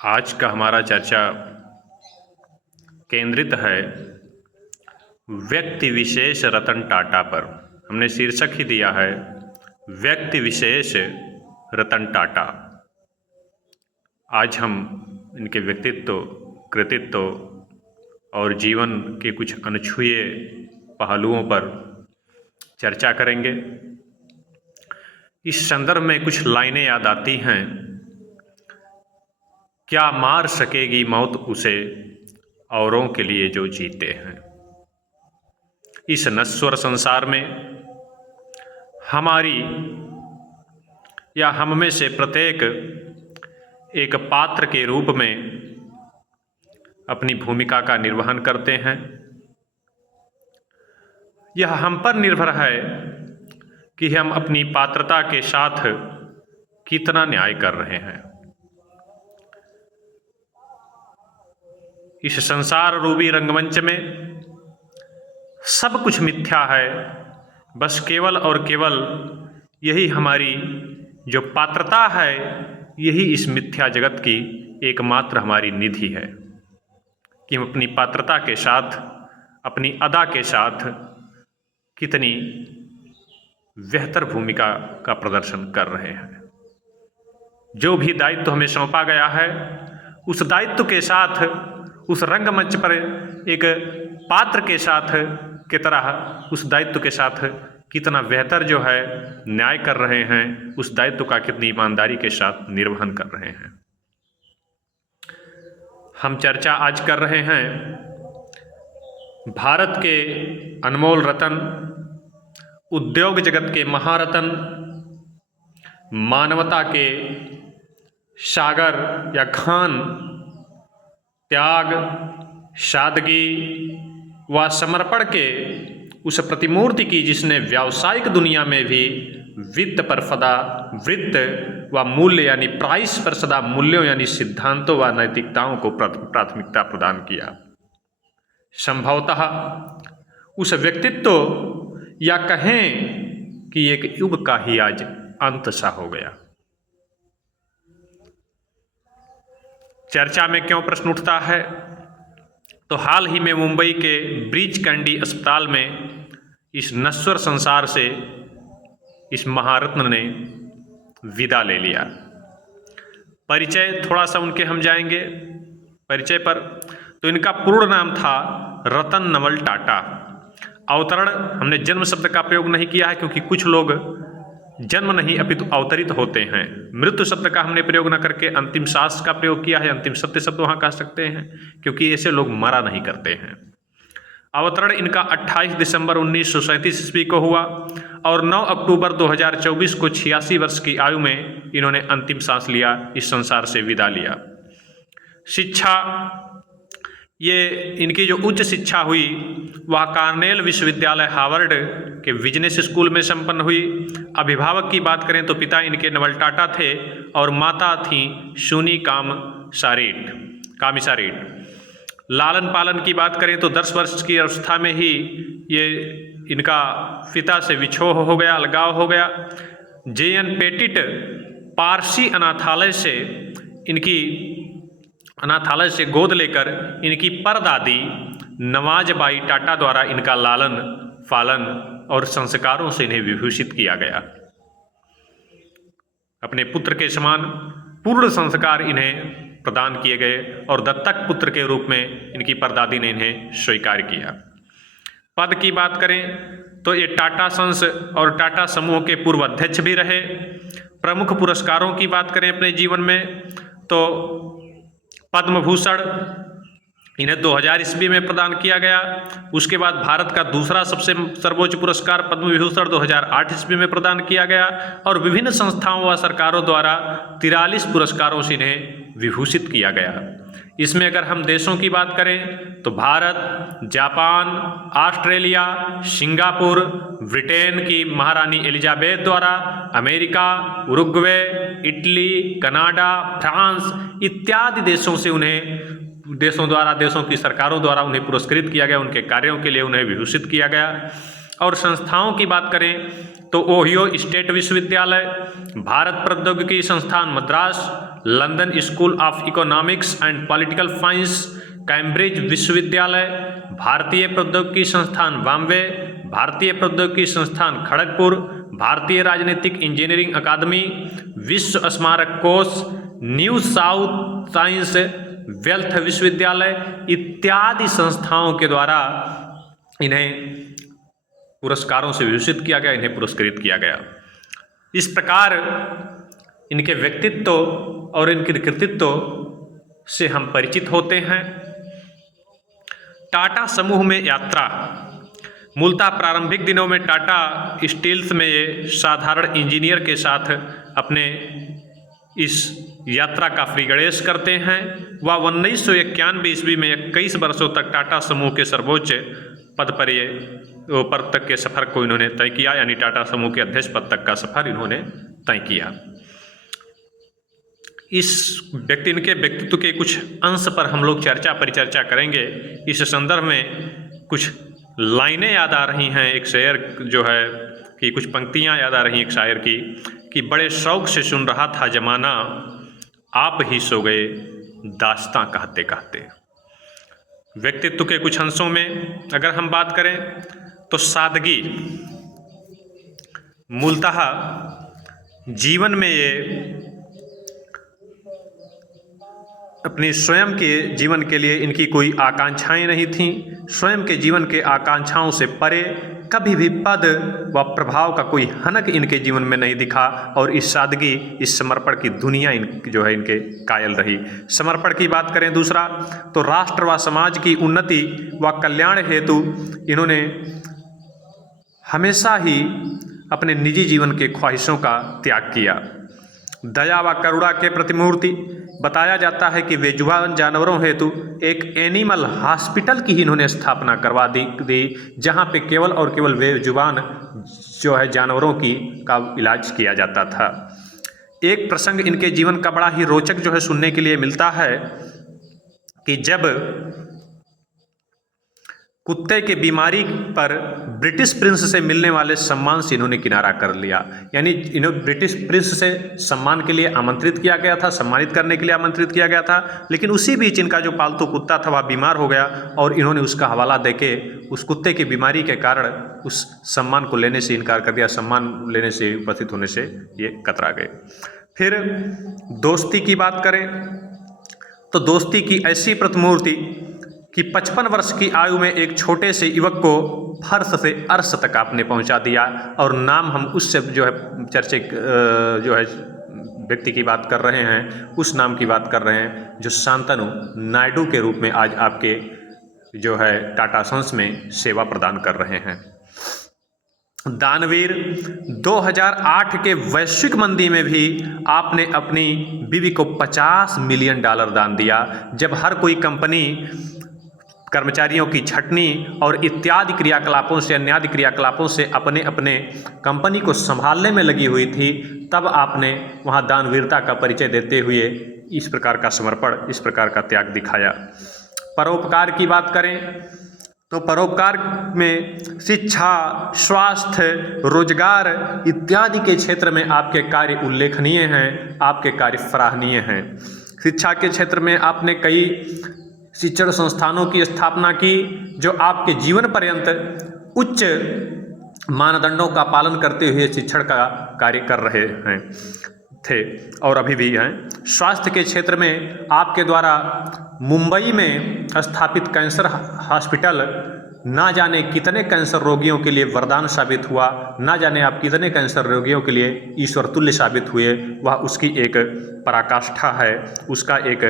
आज का हमारा चर्चा केंद्रित है व्यक्ति विशेष रतन टाटा पर। हमने शीर्षक ही दिया है व्यक्ति विशेष रतन टाटा। आज हम इनके व्यक्तित्व, कृतित्व और जीवन के कुछ अनछुए पहलुओं पर चर्चा करेंगे। इस संदर्भ में कुछ लाइनें याद आती हैं। क्या मार सकेगी मौत उसे औरों के लिए जो जीते हैं। इस नश्वर संसार में हमारी या हम में से प्रत्येक एक पात्र के रूप में अपनी भूमिका का निर्वहन करते हैं। यह हम पर निर्भर है कि हम अपनी पात्रता के साथ कितना न्याय कर रहे हैं। इस संसार रूपी रंगमंच में सब कुछ मिथ्या है, बस केवल और केवल यही हमारी जो पात्रता है, यही इस मिथ्या जगत की एकमात्र हमारी निधि है कि हम अपनी पात्रता के साथ, अपनी अदा के साथ कितनी बेहतर भूमिका का प्रदर्शन कर रहे हैं। जो भी दायित्व हमें सौंपा गया है, उस दायित्व के साथ, उस रंगमंच पर एक पात्र के साथ की तरह उस दायित्व के साथ कितना बेहतर जो है न्याय कर रहे हैं, उस दायित्व का कितनी ईमानदारी के साथ निर्वहन कर रहे हैं। हम चर्चा आज कर रहे हैं भारत के अनमोल रतन, उद्योग जगत के महारतन, मानवता के सागर या खान, त्याग, सादगी व समर्पण के उस प्रतिमूर्ति की जिसने व्यावसायिक दुनिया में भी वित्त पर सदा वृत्त व मूल्य यानी प्राइस पर सदा मूल्यों यानी सिद्धांतों व नैतिकताओं को प्राथमिकता प्रदान किया। संभवतः उस व्यक्तित्व या कहें कि एक युग का ही आज अंत सा हो गया। चर्चा में क्यों प्रश्न उठता है, तो हाल ही में मुंबई के ब्रीच कैंडी अस्पताल में इस नश्वर संसार से इस महारत्न ने विदा ले लिया। परिचय थोड़ा सा उनके हम जाएंगे परिचय पर। तो इनका पूर्ण नाम था रतन नवल टाटा। अवतरण हमने जन्म शब्द का प्रयोग नहीं किया है, क्योंकि कुछ लोग जन्म नहीं अपितु अवतरित होते हैं। मृत्यु शब्द का हमने प्रयोग न करके अंतिम श्वास का प्रयोग किया है। अंतिम सत्य शब्द वहाँ कह सकते हैं, क्योंकि ऐसे लोग मरा नहीं करते हैं। अवतरण इनका 28 दिसंबर 1937 ईस्वी को हुआ और 9 अक्टूबर 2024 को 86 वर्ष की आयु में इन्होंने अंतिम सांस लिया, इस संसार से विदा लिया। शिक्षा, ये इनकी जो उच्च शिक्षा हुई वह कार्नेल विश्वविद्यालय हार्वर्ड के बिजनेस स्कूल में संपन्न हुई। अभिभावक की बात करें तो पिता इनके नवल टाटा थे और माता थी शूनी कामिसारेट। लालन पालन की बात करें तो 10 वर्ष की अवस्था में ही ये इनका पिता से विछोह हो गया, अलगाव हो गया। JN पेटिट पारसी अनाथालय से गोद लेकर इनकी परदादी नवाजबाई टाटा द्वारा इनका लालन पालन और संस्कारों से इन्हें विभूषित किया गया। अपने पुत्र के समान पूर्ण संस्कार इन्हें प्रदान किए गए और दत्तक पुत्र के रूप में इनकी परदादी ने इन्हें स्वीकार किया। पद की बात करें तो ये टाटा सन्स और टाटा समूह के पूर्व अध्यक्ष भी रहे। प्रमुख पुरस्कारों की बात करें अपने जीवन में तो पद्म भूषण इन्हें 2000 ईस्वी में प्रदान किया गया। उसके बाद भारत का दूसरा सबसे सर्वोच्च पुरस्कार पद्म विभूषण 2008 ईस्वी में प्रदान किया गया और विभिन्न संस्थाओं व सरकारों द्वारा 43 पुरस्कारों से इन्हें विभूषित किया गया। इसमें अगर हम देशों की बात करें तो Bharat, Japan, Australia, Singapore, Britain की महारानी एलिजाबेथ द्वारा, America, Uruguay, Italy, Canada, France इत्यादि देशों द्वारा, देशों की सरकारों द्वारा उन्हें पुरस्कृत किया गया। उनके कार्यों के लिए उन्हें विभूषित किया गया। और संस्थाओं की बात करें तो ओहियो स्टेट विश्वविद्यालय, भारत प्रौद्योगिकी संस्थान Madras, London school of economics and political science, Cambridge विश्वविद्यालय, भारतीय प्रौद्योगिकी संस्थान बॉम्बे, भारतीय प्रौद्योगिकी संस्थान खड़गपुर, भारतीय राजनीतिक इंजीनियरिंग अकादमी, विश्व स्मारक कोष, न्यू साउथ साइंस वेल्थ विश्वविद्यालय इत्यादि संस्थाओं के द्वारा इन्हें पुरस्कारों से विभूषित किया गया, इन्हें पुरस्कृत किया गया। इस प्रकार इनके व्यक्तित्व और इनके कृतित्व से हम परिचित होते हैं। टाटा समूह में यात्रा। मूलतः प्रारंभिक दिनों में टाटा स्टील्स में ये साधारण इंजीनियर के साथ अपने इस यात्रा का फ्रीगणेश करते हैं। वह 1991 ईस्वी में 21 वर्षों तक टाटा समूह के सर्वोच्च पद पर पद तक के सफ़र को इन्होंने तय किया, यानी टाटा समूह के अध्यक्ष पद तक का सफ़र इन्होंने तय किया। इनके व्यक्तित्व के कुछ अंश पर हम लोग परिचर्चा करेंगे। इस संदर्भ में कुछ लाइनें याद आ रही हैं, एक शेर जो है कि कुछ पंक्तियां याद आ रही हैं एक शायर की, कि बड़े शौक से सुन रहा था जमाना, आप ही सो गए दास्तां कहते कहते। व्यक्तित्व के कुछ अंशों में अगर हम बात करें तो सादगी। मूलतः जीवन में ये अपनी स्वयं के जीवन के लिए इनकी कोई आकांक्षाएं नहीं थीं। स्वयं के जीवन के आकांक्षाओं से परे कभी भी पद व प्रभाव का कोई हनक इनके जीवन में नहीं दिखा, और इस सादगी, इस समर्पण की दुनिया इनके कायल रही। समर्पण की बात करें दूसरा, तो राष्ट्र व समाज की उन्नति व कल्याण हेतु इन्होंने हमेशा ही अपने निजी जीवन के ख्वाहिशों का त्याग किया। दया व करुणा के प्रतिमूर्ति। बताया जाता है कि बेजुबान जानवरों हेतु एक एनिमल हॉस्पिटल की ही इन्होंने स्थापना करवा दी, जहां पे केवल और केवल बेजुबान जो है जानवरों का इलाज किया जाता था। एक प्रसंग इनके जीवन का बड़ा ही रोचक जो है सुनने के लिए मिलता है कि जब कुत्ते के बीमारी पर ब्रिटिश प्रिंस से मिलने वाले सम्मान से इन्होंने किनारा कर लिया, यानी इन्हें ब्रिटिश प्रिंस से सम्मान के लिए आमंत्रित किया गया था, सम्मानित करने के लिए आमंत्रित किया गया था, लेकिन उसी बीच इनका जो पालतू कुत्ता था वह बीमार हो गया और इन्होंने उसका हवाला देके उस कुत्ते की बीमारी के कारण उस सम्मान को लेने से इनकार कर दिया, सम्मान लेने से, उपस्थित होने से ये कतरा गए। फिर दोस्ती की बात करें तो दोस्ती की ऐसी प्रतिमूर्ति कि 55 वर्ष की आयु में एक छोटे से युवक को फर्श से अर्श तक आपने पहुंचा दिया, और नाम हम उससे जो है चर्चे जो है व्यक्ति की बात कर रहे हैं, उस नाम की बात कर रहे हैं जो शांतनु नायडू के रूप में आज आपके जो है टाटा सन्स में सेवा प्रदान कर रहे हैं। दानवीर। 2008 के वैश्विक मंदी में भी आपने अपनी बीवी को $50 मिलियन दान दिया, जब हर कोई कंपनी कर्मचारियों की छटनी और इत्यादि क्रियाकलापों से, अन्यादि क्रियाकलापों से अपने अपने कंपनी को संभालने में लगी हुई थी, तब आपने वहां दानवीरता का परिचय देते हुए इस प्रकार का समर्पण, इस प्रकार का त्याग दिखाया। परोपकार की बात करें तो परोपकार में शिक्षा, स्वास्थ्य, रोजगार इत्यादि के क्षेत्र में आपके कार्य उल्लेखनीय हैं, आपके कार्य सराहनीय हैं। शिक्षा के क्षेत्र में आपने कई शिक्षण संस्थानों की स्थापना की जो आपके जीवन पर्यंत उच्च मानदंडों का पालन करते हुए शिक्षण का कार्य कर रहे थे और अभी भी हैं। स्वास्थ्य के क्षेत्र में आपके द्वारा मुंबई में स्थापित कैंसर हॉस्पिटल ना जाने कितने कैंसर रोगियों के लिए वरदान साबित हुआ, ना जाने आप कितने कैंसर रोगियों के लिए ईश्वर तुल्य साबित हुए, वह उसकी एक पराकाष्ठा है, उसका एक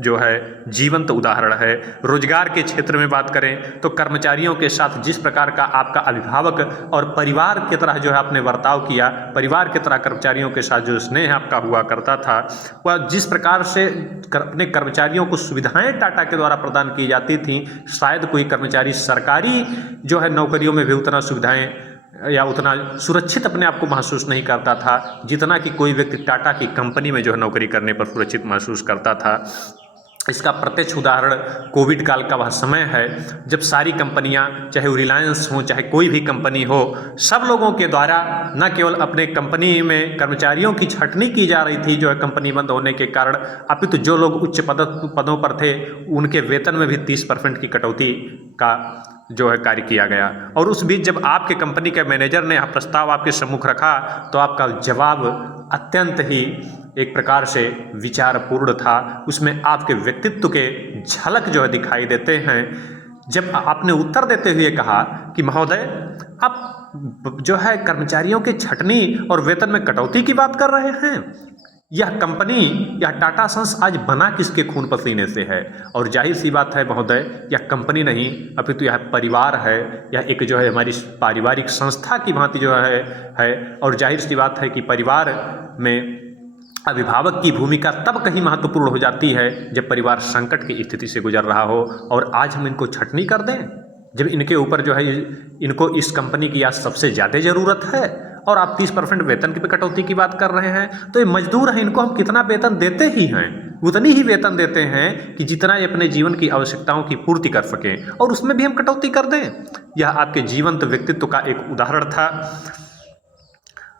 जो है जीवंत उदाहरण है। रोजगार के क्षेत्र में बात करें तो कर्मचारियों के साथ जिस प्रकार का आपका अभिभावक और परिवार की तरह जो है आपने बर्ताव किया, परिवार की तरह कर्मचारियों के साथ जो स्नेह आपका हुआ करता था, वह जिस प्रकार से अपने कर्मचारियों को सुविधाएं टाटा के द्वारा प्रदान की जाती थी, शायद कोई कर्मचारी सरकारी जो है नौकरियों में भी उतना सुविधाएं या उतना सुरक्षित अपने आप को महसूस नहीं करता था जितना कि कोई व्यक्ति टाटा की कंपनी में जो है नौकरी करने पर सुरक्षित महसूस करता था। इसका प्रत्यक्ष उदाहरण कोविड काल का वह समय है जब सारी कंपनियां, चाहे वो रिलायंस हो चाहे कोई भी कंपनी हो, सब लोगों के द्वारा न केवल अपने कंपनी में कर्मचारियों की छंटनी की जा रही थी जो है कंपनी बंद होने के कारण, अपितु जो लोग उच्च पदों पर थे उनके वेतन में भी 30% की कटौती का जो है कार्य किया गया। और उस बीच जब आपके कंपनी के मैनेजर ने यह प्रस्ताव आपके सम्मुख रखा तो आपका जवाब अत्यंत ही एक प्रकार से विचारपूर्ण था। उसमें आपके व्यक्तित्व के झलक जो है दिखाई देते हैं। जब आपने उत्तर देते हुए कहा कि महोदय आप जो है कर्मचारियों के छंटनी और वेतन में कटौती की बात कर रहे हैं, यह कंपनी, यह टाटा सन्स आज बना किसके खून पसीने से है? और जाहिर सी बात है महोदय, यह कंपनी नहीं अपितु यह परिवार है, यह एक जो है हमारी पारिवारिक संस्था की भांति जो है। और जाहिर सी बात है कि परिवार में अभिभावक की भूमिका तब कहीं महत्वपूर्ण हो जाती है जब परिवार संकट की स्थिति से गुजर रहा हो। और आज हम इनको छंटनी कर दें जब इनके ऊपर जो है इनको इस कंपनी की आज सबसे ज़्यादा ज़रूरत है और आप 30% वेतन की कटौती की बात कर रहे हैं। तो ये मजदूर हैं, इनको हम कितना वेतन देते ही हैं, उतनी ही वेतन देते हैं कि जितना ये अपने जीवन की आवश्यकताओं की पूर्ति कर सकें, और उसमें भी हम कटौती कर दें। यह आपके जीवंत व्यक्तित्व का एक उदाहरण था।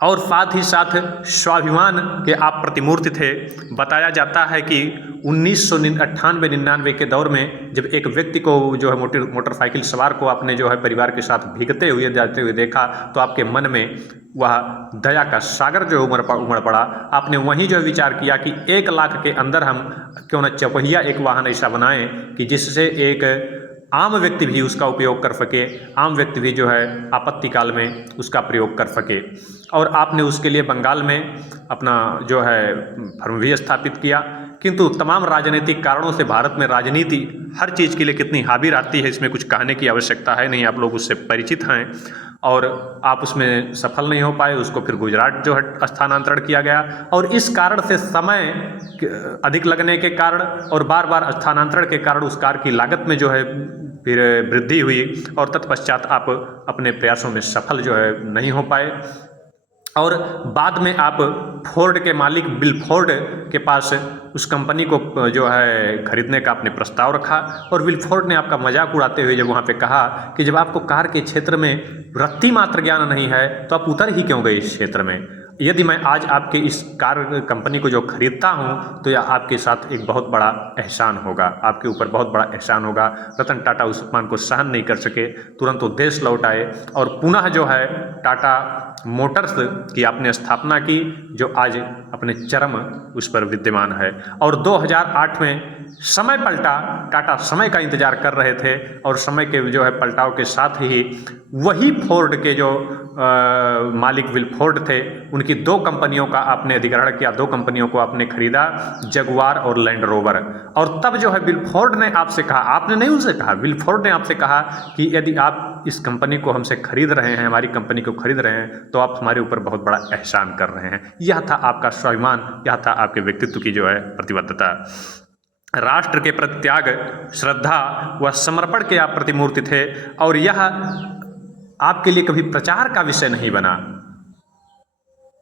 और साथ ही साथ स्वाभिमान के आप प्रतिमूर्ति थे। बताया जाता है कि 1998-99 के दौर में जब एक व्यक्ति को जो है मोटरसाइकिल सवार को आपने जो है परिवार के साथ भीगते हुए जाते हुए देखा तो आपके मन में वह दया का सागर जो उमड़ पड़ा। आपने वहीं जो है विचार किया कि 1 लाख के अंदर हम क्यों न चौपहिया एक वाहन ऐसा बनाएं कि जिससे एक आम व्यक्ति भी उसका उपयोग कर सके, आम व्यक्ति भी जो है आपत्ति काल में उसका प्रयोग कर सके। और आपने उसके लिए बंगाल में अपना जो है फर्म भी स्थापित किया। किंतु तमाम राजनीतिक कारणों से भारत में राजनीति हर चीज़ के लिए कितनी हावी रहती है इसमें कुछ कहने की आवश्यकता है नहीं, आप लोग उससे परिचित हैं। और आप उसमें सफल नहीं हो पाए, उसको फिर गुजरात जो है स्थानांतरण किया गया। और इस कारण से समय अधिक लगने के कारण और बार बार स्थानांतरण के कारण उस कार्य की लागत में जो है फिर वृद्धि हुई और तत्पश्चात आप अपने प्रयासों में सफल जो है नहीं हो पाए। और बाद में आप फोर्ड के मालिक बिल फोर्ड के पास उस कंपनी को जो है खरीदने का आपने प्रस्ताव रखा और बिल फोर्ड ने आपका मजाक उड़ाते हुए जब वहाँ पे कहा कि जब आपको कार के क्षेत्र में रत्ती मात्र ज्ञान नहीं है तो आप उतर ही क्यों गए इस क्षेत्र में। यदि मैं आज आपके इस कार कंपनी को जो खरीदता हूं तो यह आपके साथ एक बहुत बड़ा एहसान होगा, आपके ऊपर बहुत बड़ा एहसान होगा। रतन टाटा उस अपमान को सहन नहीं कर सके, तुरंत वो देश लौट आए और पुनः जो है टाटा मोटर्स की आपने स्थापना की जो आज अपने चरम उस पर विद्यमान है। और 2008 में समय पलटा, टाटा समय का इंतजार कर रहे थे और समय के जो है पलटाव के साथ ही वही फोर्ड के जो मालिक विल फोर्ड थे उनकी 2 कंपनियों का आपने अधिग्रहण किया, 2 कंपनियों को आपने खरीदा, जगुआर और लैंड रोवर। और तब जो है विल फोर्ड ने आपसे कहा, आपने नहीं उनसे कहा, विल फोर्ड ने आपसे कहा कि यदि आप इस कंपनी को हमसे खरीद रहे हैं, हमारी कंपनी को खरीद रहे हैं तो आप हमारे ऊपर बहुत बड़ा एहसान कर रहे हैं। यह था आपका स्वाभिमान, यह था आपके व्यक्तित्व की जो है प्रतिबद्धता। राष्ट्र के प्रति त्याग, श्रद्धा व समर्पण के आप प्रतिमूर्ति थे और यह आपके लिए कभी प्रचार का विषय नहीं बना।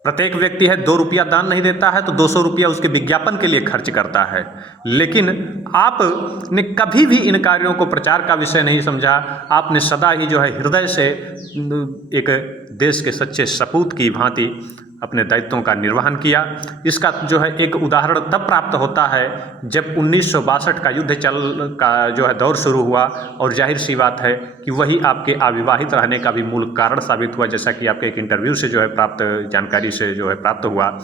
प्रत्येक व्यक्ति है 2 रुपया दान नहीं देता है तो 200 रुपया उसके विज्ञापन के लिए खर्च करता है, लेकिन आपने कभी भी इन कार्यों को प्रचार का विषय नहीं समझा। आपने सदा ही जो है हृदय से एक देश के सच्चे सपूत की भांति अपने दायित्वों का निर्वहन किया। इसका जो है एक उदाहरण तब प्राप्त होता है जब 1962 का युद्ध का जो है दौर शुरू हुआ और जाहिर सी बात है कि वही आपके अविवाहित रहने का भी मूल कारण साबित हुआ, जैसा कि आपके एक इंटरव्यू से जो है प्राप्त जानकारी से जो है प्राप्त हुआ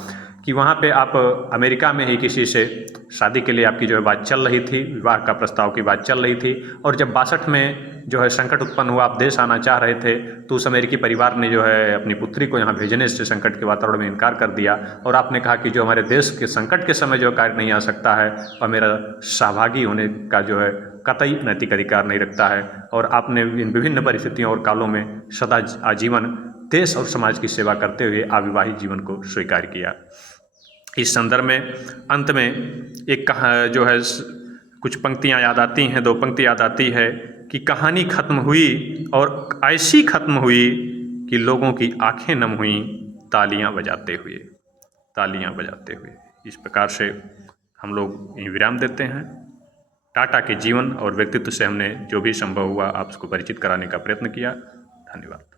कि वहाँ पे आप अमेरिका में ही किसी से शादी के लिए आपकी जो है बात चल रही थी, विवाह का प्रस्ताव की बात चल रही थी। और जब 62 में जो है संकट उत्पन्न हुआ, आप देश आना चाह रहे थे तो उस अमेरिकी परिवार ने जो है अपनी पुत्री को यहाँ भेजने से संकट के वातावरण में इनकार कर दिया और आपने कहा कि जो हमारे देश के संकट के समय जो कार्य नहीं आ सकता है वह मेरा सहभागी होने का जो है कतई नैतिक अधिकार नहीं रखता है। और आपने इन विभिन्न परिस्थितियों और कालों में सदा आजीवन देश और समाज की सेवा करते हुए अविवाहित जीवन को स्वीकार किया। इस संदर्भ में अंत में एक जो है कुछ पंक्तियाँ याद आती हैं, 2 पंक्ति याद आती है कि कहानी खत्म हुई और ऐसी खत्म हुई कि लोगों की आंखें नम हुई तालियां बजाते हुए, तालियां बजाते हुए। इस प्रकार से हम लोग यहीं विराम देते हैं। टाटा के जीवन और व्यक्तित्व से हमने जो भी संभव हुआ आपको परिचित कराने का प्रयत्न किया। धन्यवाद।